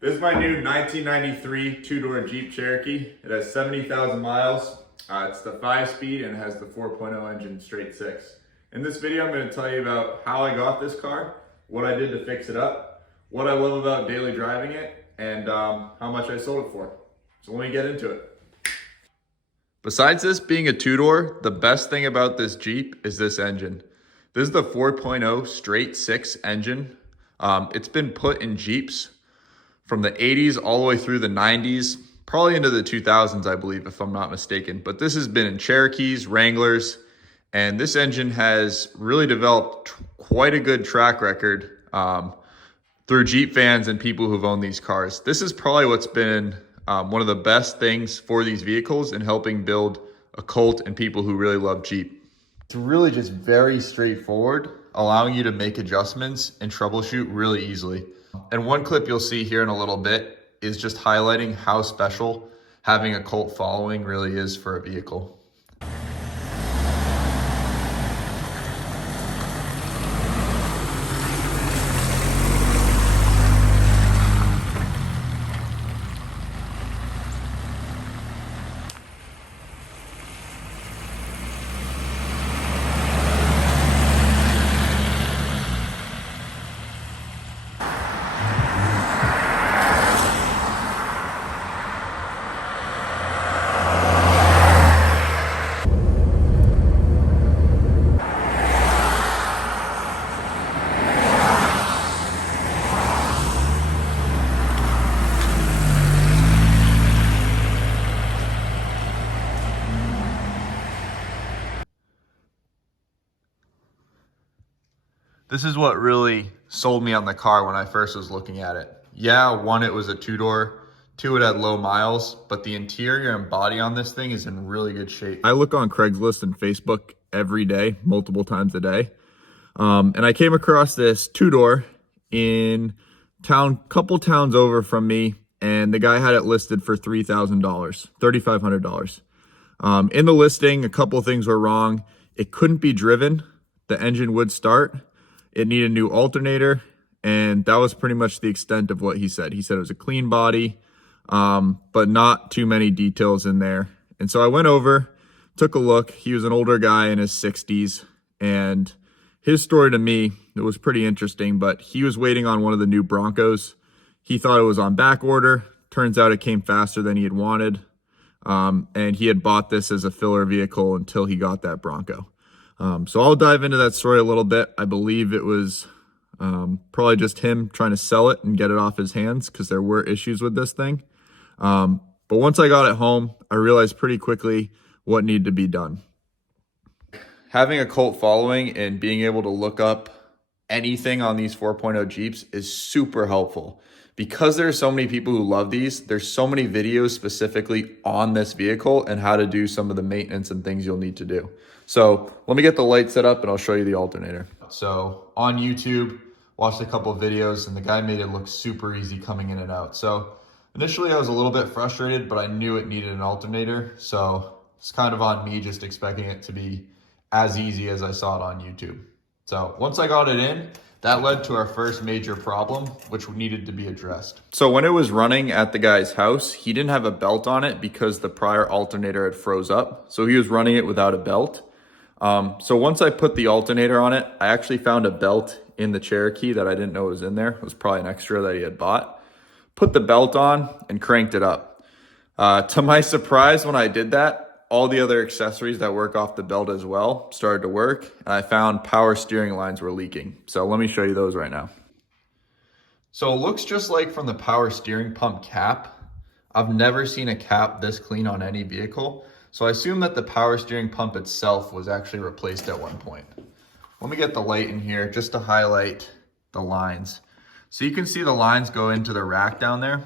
This is my new 1993 two-door Jeep Cherokee. It has 70,000 miles. It's the 5-speed and it has the 4.0 engine straight 6. In this video, I'm going to tell you about how I got this car, what I did to fix it up, what I love about daily driving it, and how much I sold it for. So let me get into it. Besides this being a two-door, the best thing about this Jeep is this engine. This is the 4.0 straight 6 engine. It's been put in Jeeps from the 80s all the way through the 90s, probably into the 2000s, I believe, if I'm not mistaken. But this has been in Cherokees, Wranglers, and this engine has really developed quite a good track record through Jeep fans and people who've owned these cars. This is probably what's been one of the best things for these vehicles in helping build a cult and people who really love Jeep. It's really just very straightforward, allowing you to make adjustments and troubleshoot really easily. And one clip you'll see here in a little bit is just highlighting how special having a cult following really is for a vehicle. This is what really sold me on the car when I first was looking at it. Yeah, one, it was a two-door, two, it had low miles, but the interior and body on this thing is in really good shape. I look on Craigslist and Facebook every day, multiple times a day. And I came across this two-door in town, couple towns over from me, and the guy had it listed for $3,000, $3,500. In the listing, a couple things were wrong. It couldn't be driven. The engine would start. It needed a new alternator, and that was pretty much the extent of what he said. He said it was a clean body, but not too many details in there. And so I went over, took a look. He was an older guy in his 60s, and his story to me, it was pretty interesting, but he was waiting on one of the new Broncos. He thought it was on back order. Turns out it came faster than he had wanted, and he had bought this as a filler vehicle until he got that Bronco. So I'll dive into that story a little bit. I believe it was probably just him trying to sell it and get it off his hands because there were issues with this thing. But once I got it home, I realized pretty quickly what needed to be done. Having a cult following and being able to look up anything on these 4.0 Jeeps is super helpful. Because there are so many people who love these, there's so many videos specifically on this vehicle and how to do some of the maintenance and things you'll need to do. So let me get the light set up and I'll show you the alternator. So on YouTube, watched a couple of videos and the guy made it look super easy coming in and out. So initially I was a little bit frustrated, but I knew it needed an alternator. So it's kind of on me just expecting it to be as easy as I saw it on YouTube. So once I got it in, that led to our first major problem, which needed to be addressed. So when it was running at the guy's house, he didn't have a belt on it because the prior alternator had froze up. So he was running it without a belt. So once I put the alternator on it, I actually found a belt in the Cherokee that I didn't know was in there. It was probably an extra that he had bought. Put the belt on and cranked it up. To my surprise, when I did that, all the other accessories that work off the belt as well started to work, and I found power steering lines were leaking. So let me show you those right now. So it looks just like from the power steering pump cap. I've never seen a cap this clean on any vehicle. So I assume that the power steering pump itself was actually replaced at one point. Let me get the light in here just to highlight the lines. So you can see the lines go into the rack down there,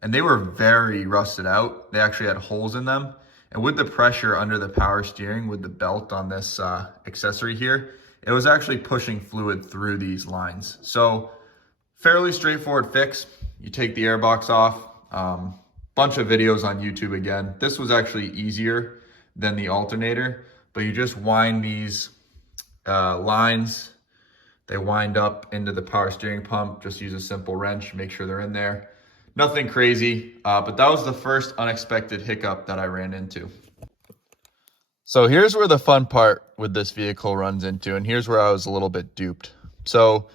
and they were very rusted out. They actually had holes in them. And with the pressure under the power steering with the belt on this accessory here, it was actually pushing fluid through these lines. So fairly straightforward fix. You take the airbox off, bunch of videos on YouTube again. This was actually easier than the alternator, but you just wind these lines. They wind up into the power steering pump. Just use a simple wrench, make sure they're in there. Nothing crazy, but that was the first unexpected hiccup that I ran into. So here's where the fun part with this vehicle runs into, and here's where I was a little bit duped. So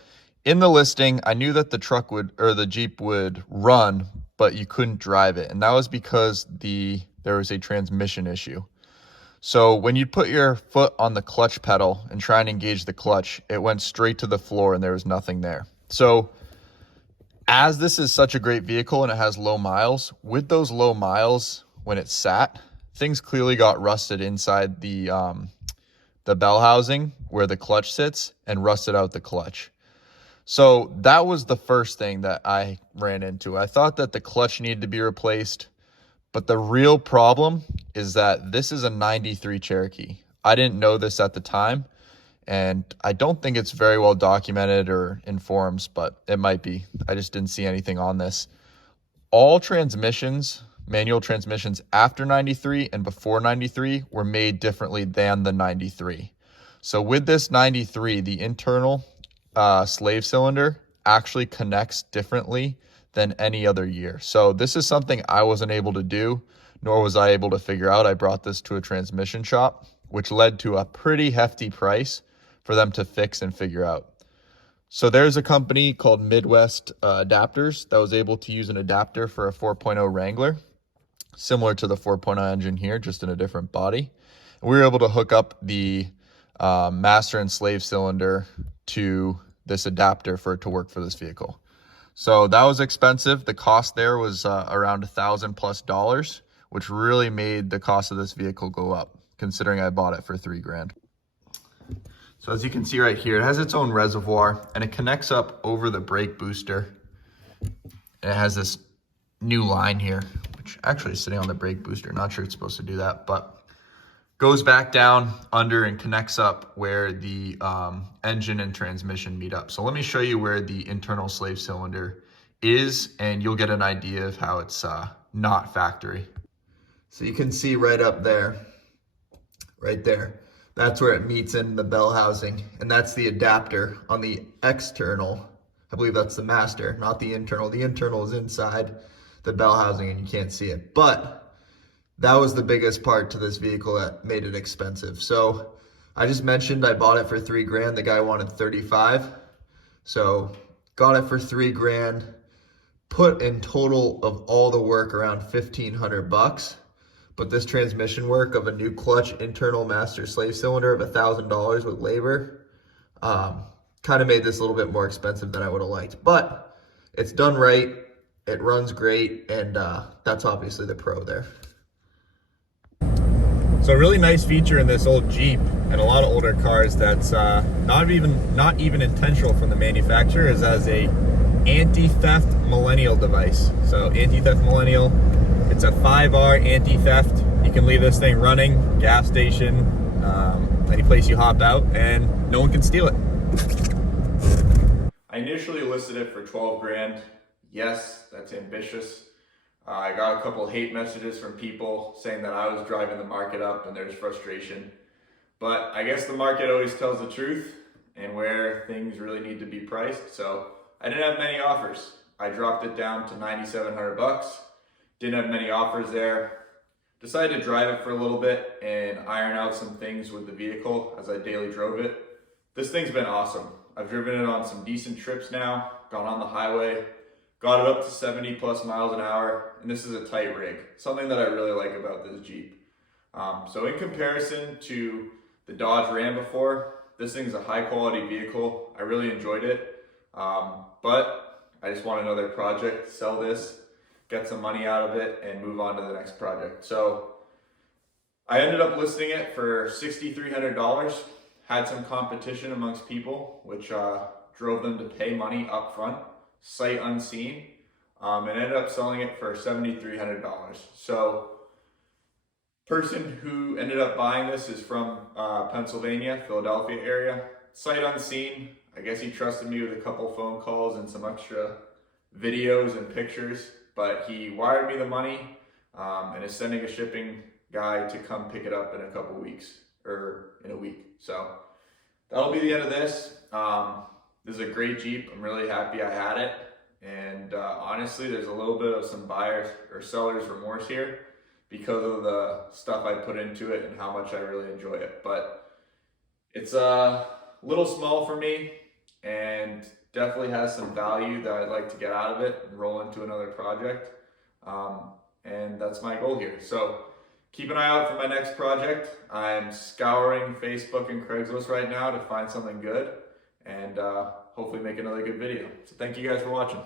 in the listing, I knew that the Jeep would run, but you couldn't drive it. And that was because there was a transmission issue. So when you put your foot on the clutch pedal and try and engage the clutch, it went straight to the floor and there was nothing there. So as this is such a great vehicle and it has low miles, with those low miles, when it sat, things clearly got rusted inside the bell housing where the clutch sits and rusted out the clutch. So that was the first thing that I ran into. I thought that the clutch needed to be replaced, but the real problem is that this is a 93 Cherokee. I didn't know this at the time, and I don't think it's very well documented or in forums, but it might be. I just didn't see anything on this. All transmissions, manual transmissions after 93 and before 93 were made differently than the 93. So with this 93, the internal slave cylinder actually connects differently than any other year. So this is something I wasn't able to do, nor was I able to figure out. I brought this to a transmission shop, which led to a pretty hefty price for them to fix and figure out. So there's a company called Midwest Adapters that was able to use an adapter for a 4.0 Wrangler, similar to the 4.0 engine here, just in a different body. And we were able to hook up the master and slave cylinder to this adapter for it to work for this vehicle. So that was expensive. The cost there was around $1,000+, which really made the cost of this vehicle go up, considering I bought it for $3,000. So as you can see right here, it has its own reservoir and it connects up over the brake booster. And it has this new line here, which actually is sitting on the brake booster. Not sure it's supposed to do that, but goes back down under and connects up where the engine and transmission meet up. So let me show you where the internal slave cylinder is, and you'll get an idea of how it's not factory. So you can see right up there, right there, that's where it meets in the bell housing, and that's the adapter on the external. I believe that's the master, not the internal. The internal is inside the bell housing and you can't see it, but that was the biggest part to this vehicle that made it expensive. So I just mentioned I bought it for $3,000. The guy wanted 35. So got it for $3,000, put in total of all the work around $1,500. But this transmission work of a new clutch, internal master slave cylinder of $1,000 with labor, kind of made this a little bit more expensive than I would have liked. But it's done right, it runs great, and that's obviously the pro there. So a really nice feature in this old Jeep and a lot of older cars that's not even intentional from the manufacturer is as a anti-theft millennial device. So anti-theft millennial, it's a 5R anti-theft. You can leave this thing running, gas station, any place you hop out, and no one can steal it. I initially listed it for $12,000. Yes, that's ambitious. I got a couple of hate messages from people saying that I was driving the market up and there's frustration. But I guess the market always tells the truth and where things really need to be priced. So I didn't have many offers. I dropped it down to $9,700. Didn't have many offers there. Decided to drive it for a little bit and iron out some things with the vehicle as I daily drove it. This thing's been awesome. I've driven it on some decent trips now, gone on the highway, got it up to 70+ miles an hour, and this is a tight rig. Something that I really like about this Jeep. So in comparison to the Dodge Ram before, this thing's a high quality vehicle. I really enjoyed it, but I just want another project, sell this, get some money out of it, and move on to the next project. So I ended up listing it for $6,300. Had some competition amongst people, which drove them to pay money up front, sight unseen, and ended up selling it for $7,300. So person who ended up buying this is from Pennsylvania, Philadelphia area. Sight unseen. I guess he trusted me with a couple phone calls and some extra videos and pictures, but he wired me the money and is sending a shipping guy to come pick it up in a couple weeks, or in a week. So that'll be the end of this. This is a great Jeep. I'm really happy I had it. And honestly, there's a little bit of some buyer's or seller's remorse here because of the stuff I put into it and how much I really enjoy it. But it's a little small for me and definitely has some value that I'd like to get out of it and roll into another project. And that's my goal here. So keep an eye out for my next project. I'm scouring Facebook and Craigslist right now to find something good and hopefully make another good video. So thank you guys for watching.